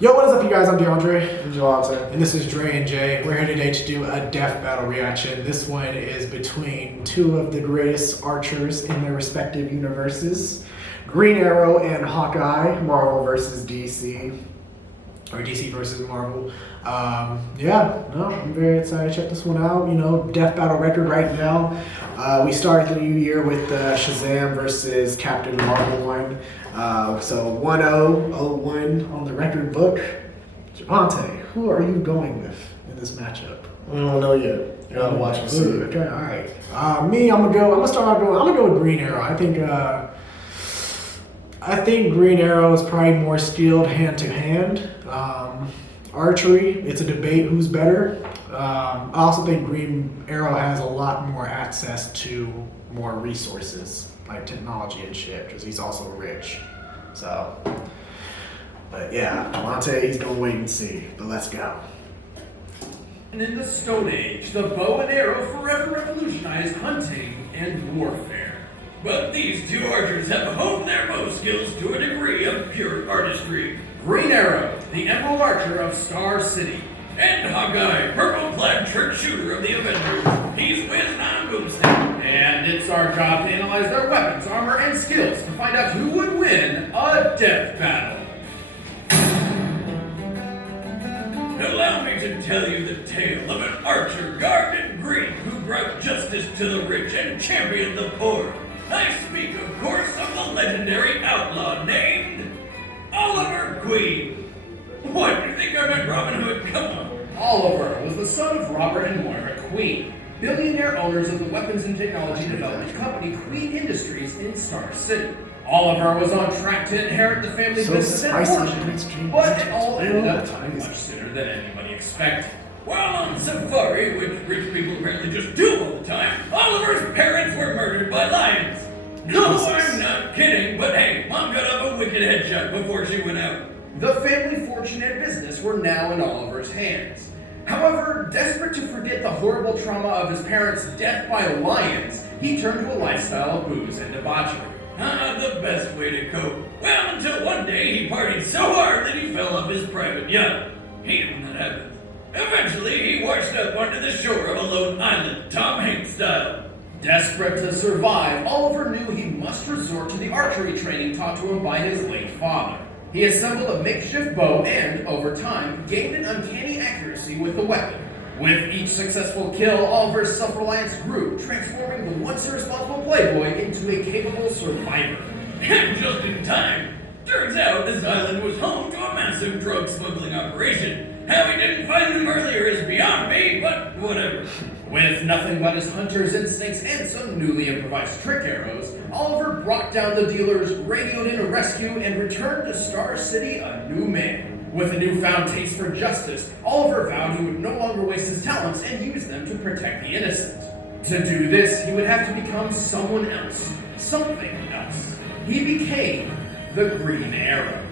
Yo, what is up, you guys? I'm DeAndre. I'm Jelante. And this is Dre and Jay. We're here today to do a death battle reaction. This one is between two of the greatest archers in their respective universes. Green Arrow and Hawkeye, Marvel versus DC. Or DC versus Marvel. I'm very excited to check this one out. You know, death battle record right now. We started the new year with Shazam versus Captain Marvel one. So 1-0-0-1 on the record book. Javante, who are you going with in this matchup? I don't know yet. You gotta watch and see. Okay, all right. I'm gonna go with Green Arrow. I think Green Arrow is probably more skilled hand to hand. Archery, it's a debate who's better. I also think Green Arrow has a lot more access to more resources, like technology and shit, because he's also rich. So, but yeah, Javante, he's gonna wait and see. But let's go. And in the Stone Age, the bow and arrow forever revolutionized hunting and warfare. But these two archers have honed their bow skills to a degree of pure artistry. Green Arrow, the Emerald Archer of Star City. And Hawkeye, purple-clad trick shooter of the Avengers. He's whizzed on boomstick. And it's our job to analyze their weapons, armor, and skills to find out who would win a death battle. Allow me to tell you the tale of an archer garbed in green who brought justice to the rich and championed the poor. I speak, of course, of the legendary outlaw named Oliver Queen. What, you think I meant Robin Hood? Come on. Oliver was the son of Robert and Moira Queen, billionaire owners of the weapons and technology development company Queen Industries in Star City. Oliver was on track to inherit the family business and fortune, but it all ended up much sooner than anybody expected. While on safari, which rich people apparently just do all the time, Oliver's parents were murdered by lions. No, I'm not kidding, but hey, Mom got up a wicked headshot before she went out. The family fortune and business were now in Oliver's hands. However, desperate to forget the horrible trauma of his parents' death by lions, he turned to a lifestyle of booze and debauchery. The best way to cope. Well, until one day he partied so hard that he fell off his private yacht. Hate when that happens. Eventually, he washed up onto the shore of a lone island, Tom Hanks style. Desperate to survive, Oliver knew he must resort to the archery training taught to him by his late father. He assembled a makeshift bow and, over time, gained an uncanny accuracy with the weapon. With each successful kill, Oliver's self-reliance grew, transforming the once irresponsible playboy into a capable survivor. And just in time. Turns out this island was home to a massive drug smuggling operation. How he didn't find them earlier is beyond me, but whatever. With nothing but his hunter's instincts and some newly improvised trick arrows, Oliver brought down the dealers, radioed in a rescue, and returned to Star City a new man. With a newfound taste for justice, Oliver vowed he would no longer waste his talents and use them to protect the innocent. To do this, he would have to become someone else, something else. He became the Green Arrow.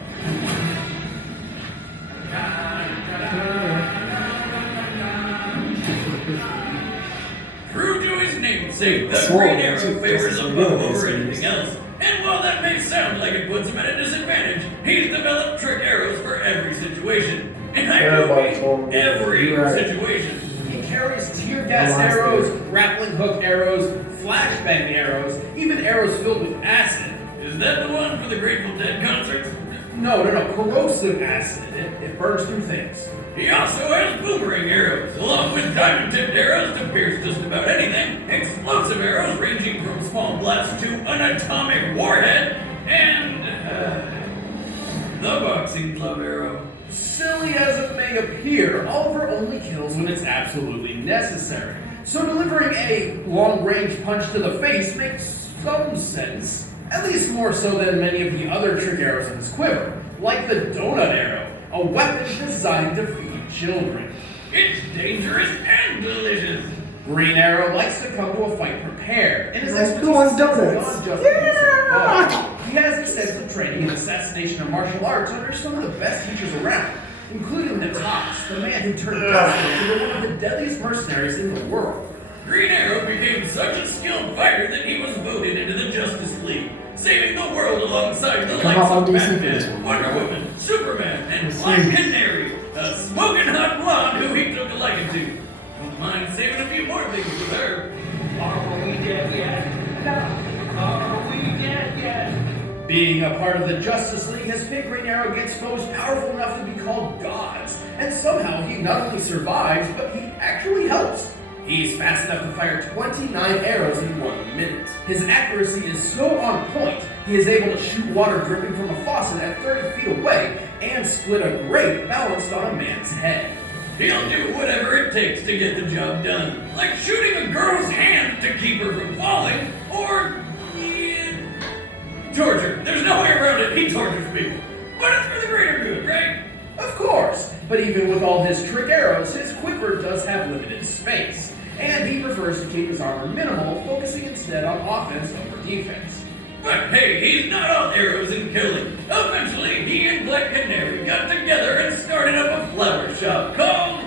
True to his namesake, the Green Arrow favors a bow over anything else. And while that may sound like it puts him at a disadvantage, he's developed trick arrows for every situation. And I mean every situation. He carries tear gas arrows, grappling hook arrows, flashbang arrows, even arrows filled with acid. Is that the one for the Grateful Dead concerts? No, corrosive acid. It burns through things. He also has boomerang arrows, along with diamond-tipped arrows to pierce just about anything, explosive arrows ranging from small blasts to an atomic warhead, and the boxing glove arrow. Silly as it may appear, Oliver only kills when it's absolutely necessary. So delivering a long-range punch to the face makes some sense. At least more so than many of the other trick arrows in his quiver, like the donut arrow, a weapon designed to feed children. It's dangerous and delicious. Green Arrow likes to come to a fight prepared, and his expertise is beyond just He has extensive training in assassination and martial arts under some of the best teachers around, including the Tops, the man who turned desperate into one of the deadliest mercenaries in the world. Green Arrow became such a skilled fighter that he was voted into the Justice League, saving the world alongside the likes of Batman, Wonder Woman, Superman, and Black Canary, a smoking hot blonde who he took a liking to. Don't mind saving a few more things with her. Are we dead yet? No. Are we dead yet? Being a part of the Justice League has made Green Arrow against foes powerful enough to be called gods, and somehow he not only survives, but he actually helps. He's fast enough to fire 29 arrows in 1 minute. His accuracy is so on point, he is able to shoot water dripping from a faucet at 30 feet away and split a grate balanced on a man's head. He'll do whatever it takes to get the job done, like shooting a girl's hand to keep her from falling, or torture. There's no way around it. He tortures people. But it's for the greater good, right? Of course, but even with all his trick arrows, his quiver does have limited space, and he prefers to keep his armor minimal, focusing instead on offense over defense. But hey, he's not all arrows and killing. Eventually, he and Black Canary got together and started up a flower shop called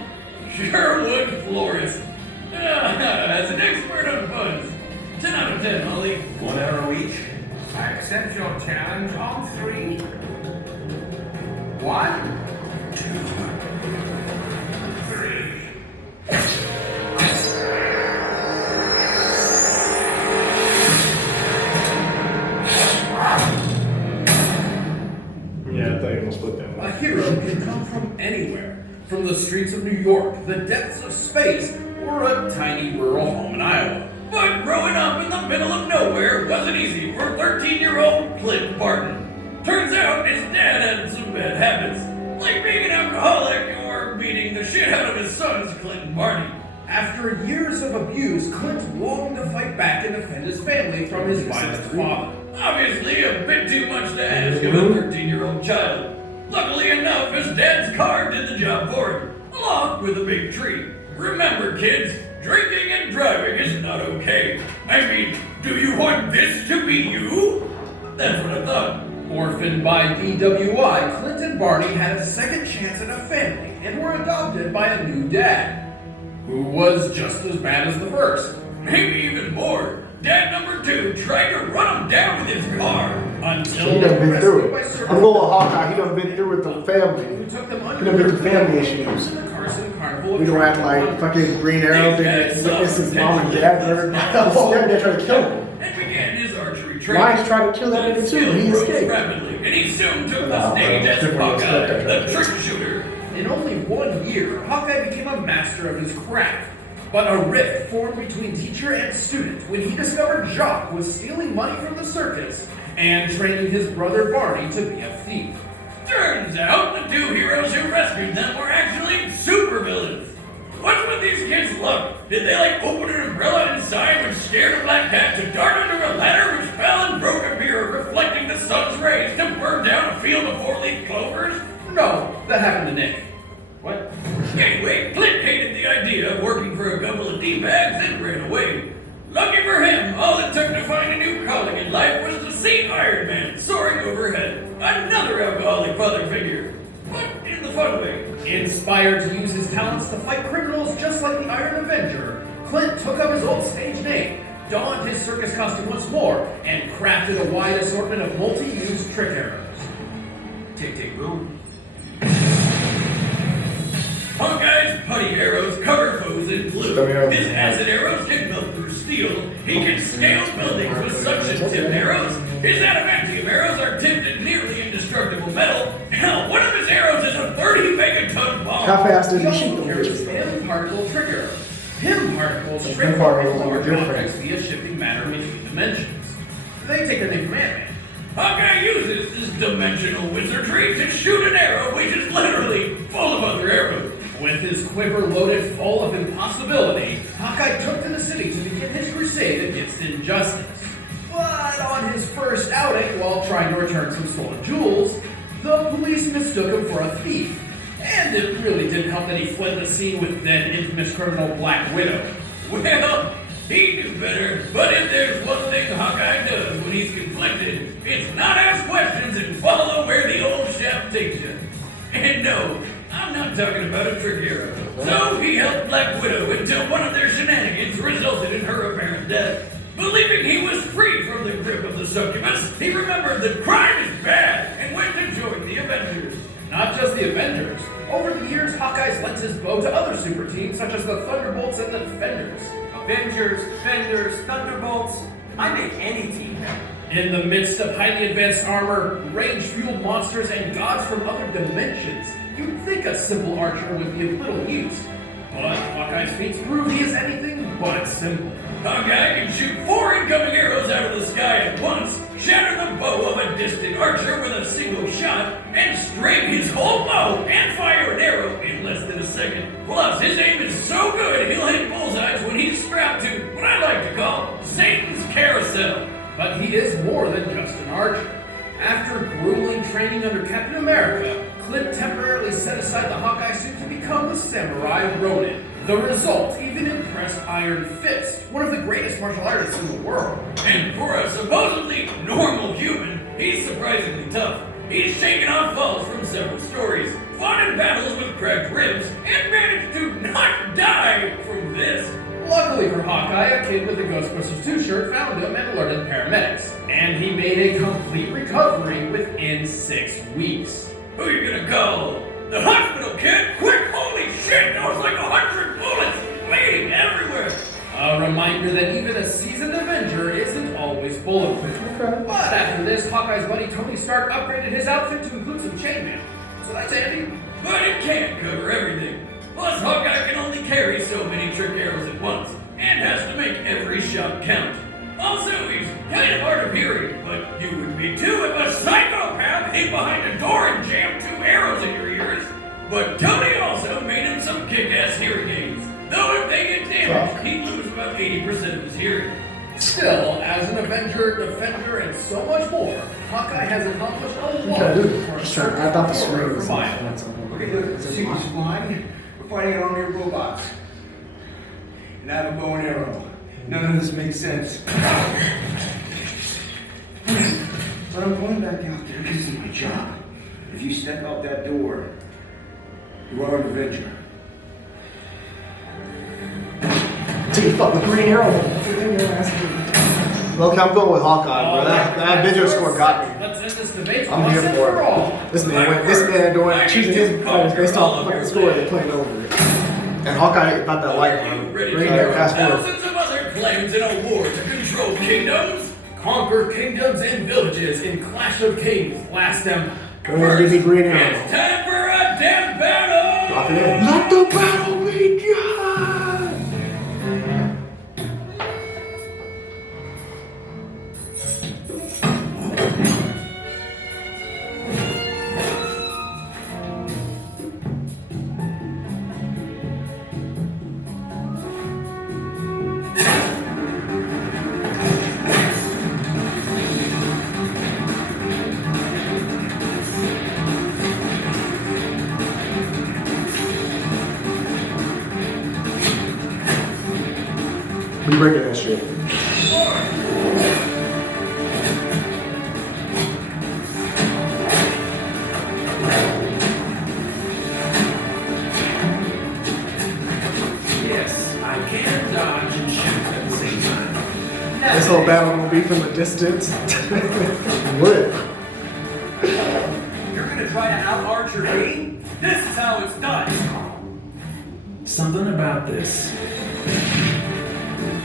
Sherwood Florist. As an expert on buds, 10 out of 10, Holly. 1 arrow each. I accept your challenge on 3. 1, 2, 3. Yeah, I thought you were gonna split that A one. hero can come from anywhere, from the streets of New York, the depths of space, or a tiny rural home in Iowa. But growing up in the middle of nowhere wasn't easy for 13-year-old Clint Barton. Turns out his dad had some bad habits, like being an alcoholic or beating the shit out of his sons, Clint and Barney. After years of abuse, Clint longed to fight back and defend his family from his violent father. Obviously a bit too much to ask of a 13-year-old child. Luckily enough, his dad's car did the job for him, along with a big tree. Remember, kids, drinking and driving is not okay. I mean, do you want this to be you? That's what I thought. Orphaned by DWI, Clint and Barney had a second chance at a family and were adopted by a new dad, who was just as bad as the first. Maybe even more. Dad number 2 tried to run him down with his car. Until He they done were been through rescued by it. Circus I'm going with Hawkeye. He done been through it with the who family. took them He under done been through their family protection issues. in the Carson Carnival of We don't act like Triumph. fucking Green Arrow didn't witness his mom and dad and everybody else. They're trying to kill him. And began his archery training. Lions tried to kill that nigga too. He Rose escaped. rapidly, and he soon took the Oh, stage bro. as Different Hawkeye, respect, the I trick shooter. In only 1 year, Hawkeye became a master of his craft. But a rift formed between teacher and student when he discovered Jacques was stealing money from the circus and training his brother Barney to be a thief. Turns out the 2 heroes who rescued them were actually supervillains. What's with these kids' luck? Did they like open an umbrella inside which scared a black cat to dart under a ladder which fell and broke a mirror reflecting the sun's rays to burn down a field of 4-leaf clovers? No, that happened to Nick. What? Anyway, Clint hated the idea of working for a couple of D-bags and ran away. Lucky for him, all it took to find a new calling in life was to see Iron Man soaring overhead. Another alcoholic father figure, but in the fun way. Inspired to use his talents to fight criminals just like the Iron Avenger, Clint took up his old stage name, donned his circus costume once more, and crafted a wide assortment of multi-use trick arrows. Tick, boom. Hawkeye's putty arrows cover foes in blue. His acid arrows can melt through steel. He can scale buildings with suction-tipped arrows. His adamantium arrows are tipped in nearly indestructible metal. Hell, one of his arrows is a 30-megaton bomb. How fast did He he shoot also them carries bitches? PIM particle trick arrows. PIM particles PIM shrink particles are large different. objects via shifting matter between dimensions. They take their name from anime. Hawkeye uses this dimensional wizardry to shoot an arrow which is literally full of other arrows. With his quiver loaded full of impossibility, Hawkeye took to the city to begin his crusade against injustice. But on his first outing, while trying to return some stolen jewels, the police mistook him for a thief. And it really didn't help that he fled the scene with then infamous criminal Black Widow. Well, he knew better, but if there's one thing Hawkeye does when he's conflicted, it's not ask questions and follow where the old chef takes you. And no, I'm not talking about a trick arrow. So he helped Black Widow until one of their shenanigans resulted in her apparent death. Believing he was free from the grip of the succubus, he remembered that crime is bad and went to join the Avengers. Not just the Hawkeye's lends his bow to other super teams such as the Thunderbolts and the Defenders. Avengers, Defenders, Thunderbolts. I make any team better. In the midst of highly advanced armor, rage-fueled monsters, and gods from other dimensions, you'd think a simple archer would be of little use. But Hawkeye's feats prove he is anything but simple. Hawkeye can shoot 4 incoming arrows out of the sky at once, shatter the bow of a distant archer with a single shot, and straighten his whole bow and fire an arrow in less than a second. Plus, his aim is so good he'll hit bullseyes when he's strapped to what I like to call Satan's carousel. But he is more than just an archer. After grueling training under Captain America, Clint temporarily set aside the Hawkeye suit to become the Samurai Ronin. The result even impressed Iron Fist, one of the greatest martial artists in the world. And for a supposedly normal human, he's surprisingly tough. He's shaken off falls from several stories, fought in battles with cracked ribs, and managed to not die from this. Luckily for Hawkeye, a kid with a Ghostbusters 2 shirt found him and alerted paramedics. And he made a complete recovery within 6 weeks. Who you gonna call? The hospital kid? Quick, holy shit, that was like 100 bullets, bleeding everywhere. A reminder that even a seasoned Avenger isn't always bulletproof. Okay. But after this, Hawkeye's buddy Tony Stark upgraded his outfit to include some chainmail. So that's handy. But it can't cover everything. Plus, Hawkeye can only carry so many trick arrows at once, and has to make every shot count. Also, he's kind of hard of hearing, but you would be too if a psychopath hid behind a door and jammed 2 arrows in your ears. But Tony also made him some kick-ass hearing aids. Though if they get damaged, he'd lose about 80% of his hearing. Still, as an Avenger, Defender, and so much more, Hawkeye has accomplished a lot Okay, for just trying. I thought the screen was Maya. Okay, look, see this line? We're fighting it on your robots. And I have a bow and arrow. None of this makes sense. But I'm going back out there because it's my job. If you step out that door, you are an Avenger. Till you fuck with Green Arrow. Look, I'm going with Hawkeye, bro. That video score got me. Let's end this debate I'm once here and for for it. all. This man doing choosing his players based off the fucking score they're playing over it. And Hawkeye got that light Are you on. ready Green to Arrow, fast forward. thousands of other claims in a war to control kingdoms? Conquer kingdoms and villages in Clash of Kings Last Empire. Go ahead and give me Green Arrow. It's time for a death battle! Lock it in. Let the battle begin! We breaking that shit. Yes, I can dodge and shoot at the same time. This whole battle will be from a distance. Would. You're gonna try to out-archer me? This is how it's done. Something about this.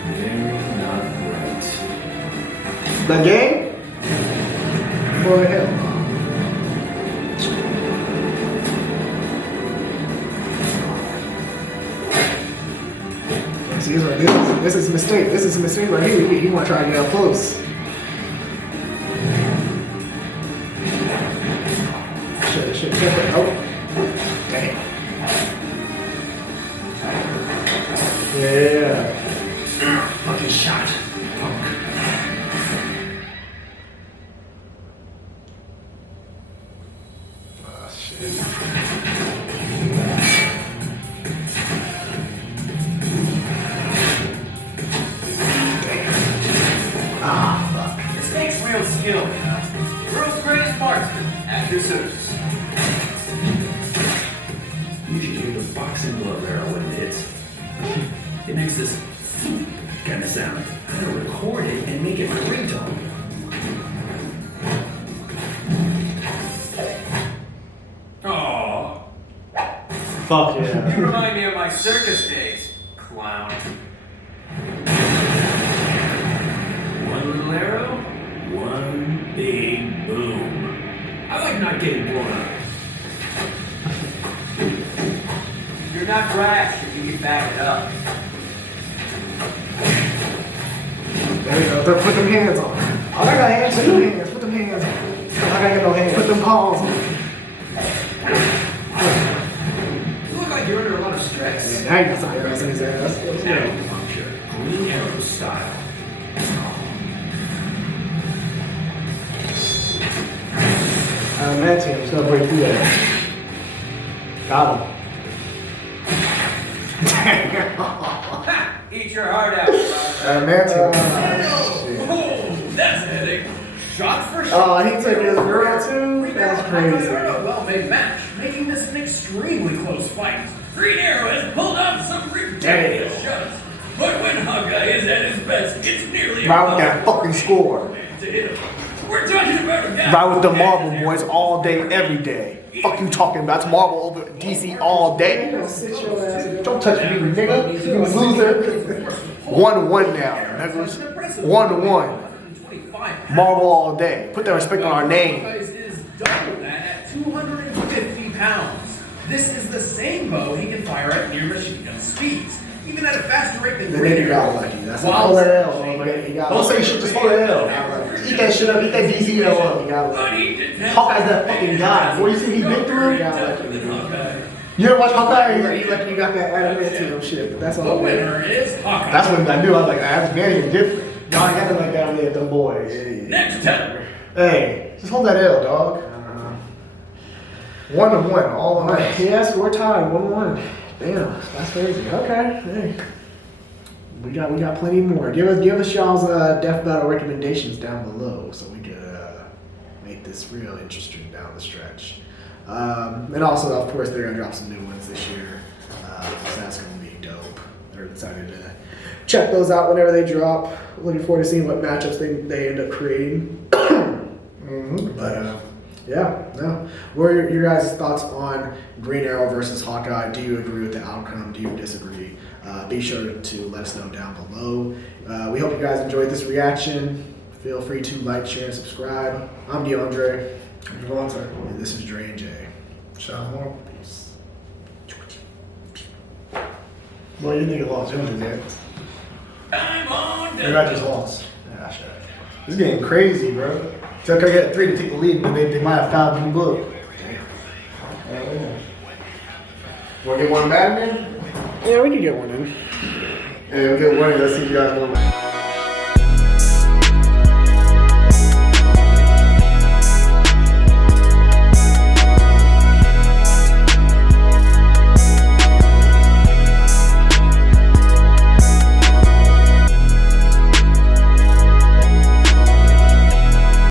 Very not right. The game? Boy, hell. See, this is a mistake. This is a mistake right here. He want to try to get up close. Shit. Oh. Damn. Yeah. Lucky shot. Punk. Oh, shit. This takes real skill, you know. World's greatest marksman at your service. You should hear the boxing glove arrow when it hits. It makes this kind of sound. I'm gonna record it and make it my ringtone. Oh, Fuck yeah. You remind me of my circus days, clown. One little arrow, one big boom. I like not getting blown up. You're not rash if you can back it up. There you go. Put them hands on. Oh, I got hands. Put them hands. Put them hands on. I gotta get no hands. Put them palms on. You look like you're under a lot of stress. Yeah, now you got some arrows in his ass. Acupuncture, green arrow style. That team's gonna break through that. Got him. Eat your heart out. That team. Oh, that's a headache. Shot for Oh, shot. he took his girl too? Green That's Arrow and crazy. Hawkeye are a well-made match, making this an extremely close fight. Green Arrow has pulled off some ridiculous shots. But when Hawkeye is at his best, it's nearly Right with that fucking score. to hit him. We're talking about a guy Right with the who Marvel has boys all day, every day. Fuck you talking about? It's Marvel over DC all day. Don't touch me, nigga. You loser. 1-1 now, niggas. 1-1. Marvel all day. Put that respect on our name. Hawkeye's is double that at 250 pounds. This is the same bow he can fire at near machine gun speeds, even at a faster rate than Then Green you got Arrow. lucky. That's Wow. all that L. Don't say shit, just hold that L. Eat that shit up, eat that DC L up. You got But lucky. he didn't have Hawkeye's that fucking guy. Boy, you see he been through? very You got tougher lucky. than Hawkeye. You ever watch Hawkeye? You lucky you got that adamantium shit, but that's The all. winner is Hawkeye. That's what I knew. I was like, that's man different. Y'all ain't got nothing like that over there, them boys. Next time. Hey, just hold that L, dog. 1-1, all the way. Yes, we're tied, 1-1. Damn, that's crazy. Okay, hey. We got plenty more. Give us y'all's death battle recommendations down below so we could make this real interesting down the stretch. And also, of course, they're gonna drop some new ones this year. So that's gonna be dope. They're excited to check those out whenever they drop. Looking forward to seeing what matchups they end up creating. But yeah, no. What are your guys' thoughts on Green Arrow versus Hawkeye? Do you agree with the outcome? Do you disagree? Be sure to let us know down below. We hope you guys enjoyed this reaction. Feel free to like, share, and subscribe. I'm DeAndre. I'm Devontae. And this is Dre and Jay. Shout more. Peace. Well, you nigga lost. You don't do that. I'm on Maybe I just lost. Yeah, shit. This is getting crazy, bro. So I got 3 to take the lead, but they might have found a new book. Damn. Want to get one back in? Yeah, we can get one in. Yeah, we'll get one in. Let's see if you guys know.